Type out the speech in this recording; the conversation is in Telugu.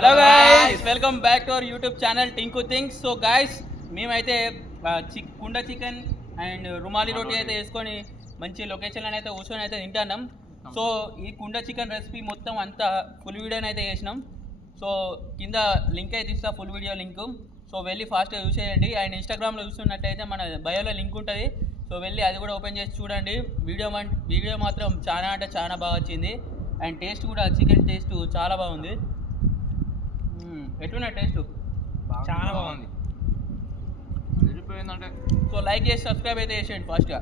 Hello guys, welcome back to our YouTube channel Tinku things. So guys, మేమైతే కుండ చికెన్ అండ్ రుమాలి రోటీ అయితే వేసుకొని మంచి లొకేషన్లో అయితే కూర్చొని అయితే తింటున్నాం. సో ఈ కుండ చికెన్ రెసిపీ మొత్తం అంతా ఫుల్ వీడియోని అయితే చేసినాం. సో కింద లింక్ అయితే ఇస్తా, ఫుల్ వీడియో లింక్. సో వెళ్ళి ఫాస్ట్గా చూసేయండి. అండ్ ఇన్స్టాగ్రామ్లో చూస్తున్నట్టయితే మన బయోలో లింక్ ఉంటుంది. సో వెళ్ళి అది కూడా ఓపెన్ చేసి చూడండి. వీడియో మాత్రం చాలా అంటే చాలా బాగా వచ్చింది. అండ్ టేస్ట్ కూడా, చికెన్ టేస్ట్ చాలా బాగుంది. ఎట్లున్నా టేస్ట్? చాలా బాగుంది. సో లైక్ చేసి సబ్స్క్రైబ్ అయితే చేసేయండి ఫాస్ట్గా.